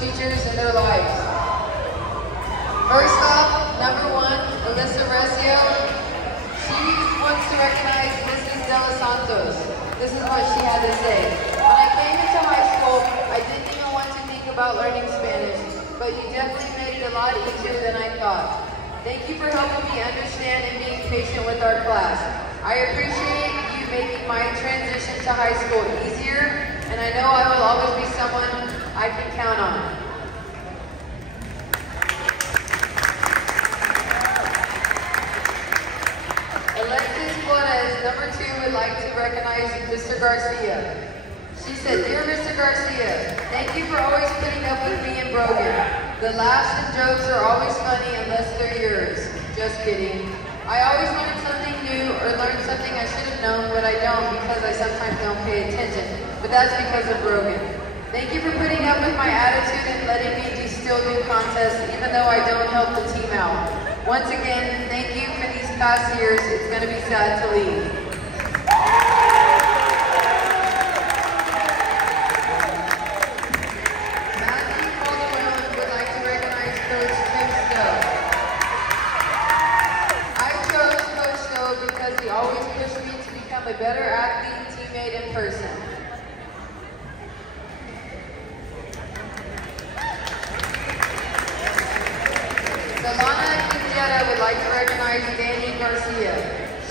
teachers in their lives. First off, number one, Alyssa Recio. She wants to recognize Mrs. De Los Santos. This is what she had to say. When I came into high school, I didn't even want to think about learning Spanish, but you definitely made it a lot easier than I thought. Thank you for helping me understand and being patient with our class. I appreciate you making my transition to high school easier, and I know I will always be someone I can count on. Alexis Flores, number two, would like to recognize Mr. Garcia. She said, "Dear Mr. Garcia, thank you for always putting up with me and Brogan. The laughs and jokes are always funny unless they're yours." Just kidding. I always wanted something new or learned something I should have known, but I don't because I sometimes don't pay attention. But that's because of Brogan. Thank you for putting up with my attitude and letting me still do contests even though I don't help the team out. Once again, thank you for these past years. It's going to be sad to leave. Matthew Calderon would like to recognize Coach Tim Stowe. I chose Coach Stowe because he always pushed me to become a better athlete, teammate, and person. I would like to recognize Danny Garcia.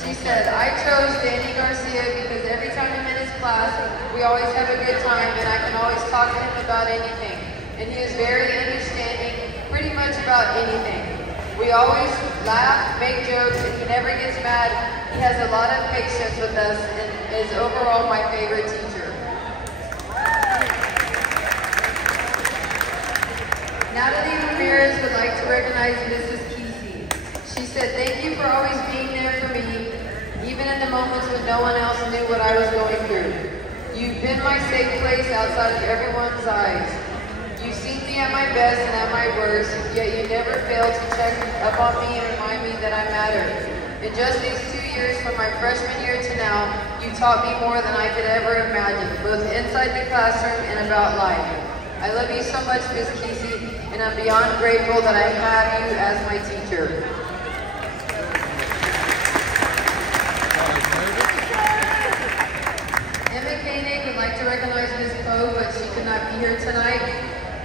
She said, "I chose Danny Garcia because every time I'm in his class, we always have a good time and I can always talk to him about anything. And he is very understanding, pretty much about anything. We always laugh, make jokes, and he never gets mad. He has a lot of patience with us and is overall my favorite teacher." Natalie Ramirez would like to recognize Mrs. She said, "Thank you for always being there for me, even in the moments when no one else knew what I was going through. You've been my safe place outside of everyone's eyes. You've seen me at my best and at my worst, yet you never failed to check up on me and remind me that I matter. In just these 2 years, from my freshman year to now, you taught me more than I could ever imagine, both inside the classroom and about life. I love you so much, Miss Kesey, and I'm beyond grateful that I have you as my teacher." Would like to recognize Ms. Pogue, but she could not be here tonight.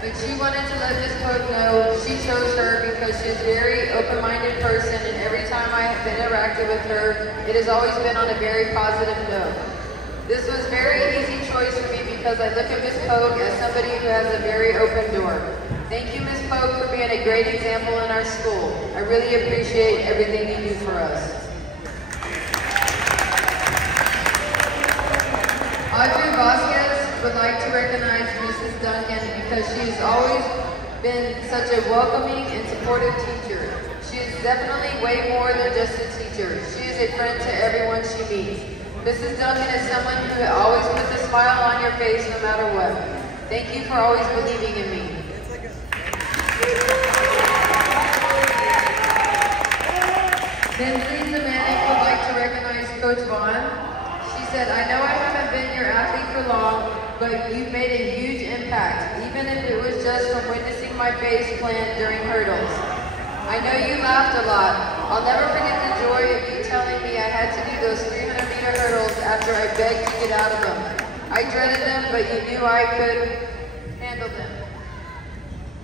But she wanted to let Ms. Pogue know she chose her because she's a very open-minded person, and every time I have interacted with her, it has always been on a very positive note. This was a very easy choice for me because I look at Ms. Pogue as somebody who has a very open door. Thank you, Ms. Pogue, for being a great example in our school. I really appreciate everything you do for us. Audrey Vasquez would like to recognize Mrs. Duncan because she has always been such a welcoming and supportive teacher. She is definitely way more than just a teacher. She is a friend to everyone she meets. Mrs. Duncan is someone who always puts a smile on your face no matter what. Thank you for always believing in me. Kinsley Zemanek would like to recognize Coach Vaughn. She said, "I know I haven't been your athlete for long, but you've made a huge impact, even if it was just from witnessing my face plant during hurdles. I know you laughed a lot. I'll never forget the joy of you telling me I had to do those 300-meter hurdles after I begged to get out of them. I dreaded them, but you knew I could handle them,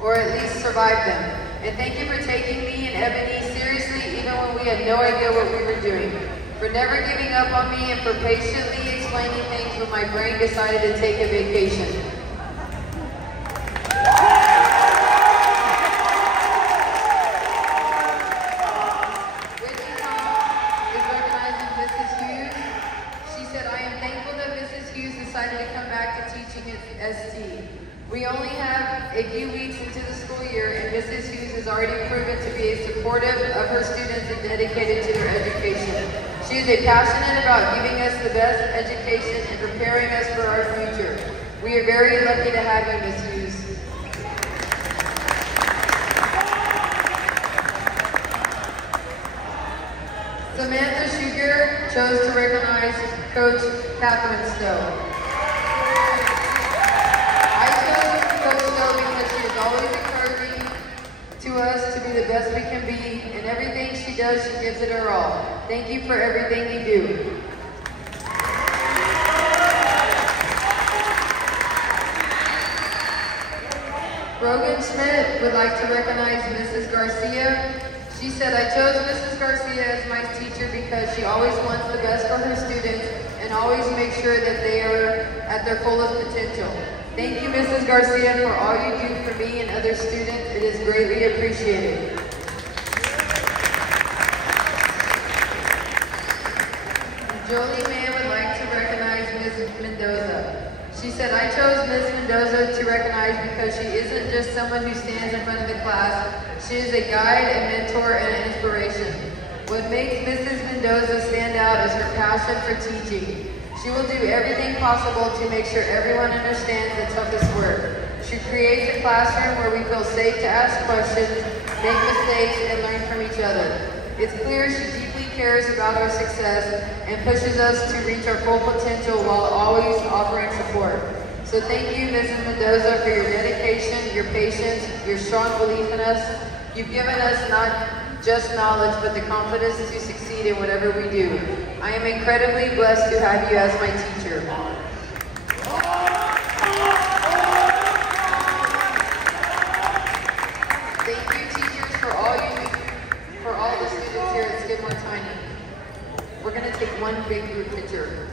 or at least survive them. And thank you for taking me and Ebony seriously even when we had no idea what we were doing. For never giving up on me and for patiently explaining things when my brain decided to take a vacation." Whitney Tom is recognizing Mrs. Hughes. She said, "I am thankful that Mrs. Hughes decided to come back to teaching at ST. We only have a few weeks into the school year and Mrs. Hughes has already proven to be supportive of her students and dedicated to their education. She is passionate about giving us the best education and preparing us for our future. We are very lucky to have you, Ms. Hughes." Samantha Sugar chose to recognize Coach Catherine Stowe. I chose Coach Stowe because she has always encouraging to us to be the best we can be, and everything she does, she gives it her all. Thank you for everything you do. Rogan Schmidt would like to recognize Mrs. Garcia. She said, I chose Mrs. Garcia as my teacher because she always wants the best for her students and always makes sure that they are at their fullest potential. Thank you, Mrs. Garcia, for all you do for me and other students. It is greatly appreciated. Jolie Mann would like to recognize Ms. Mendoza. She said, I chose Ms. Mendoza to recognize because she isn't just someone who stands in front of the class. She is a guide, a mentor, and an inspiration. What makes Mrs. Mendoza stand out is her passion for teaching. She will do everything possible to make sure everyone understands the toughest work. She creates a classroom where we feel safe to ask questions, make mistakes, and learn from each other. It's clear she deeply cares about our success and pushes us to reach our full potential while always offering support. So thank you, Mrs. Mendoza, for your dedication, your patience, your strong belief in us. You've given us not just knowledge, but the confidence to succeed in whatever we do. I am incredibly blessed to have you as my teacher. Thank you, teachers, for all you do, for all the students here at Skidmore Tiny. We're going to take one big group picture.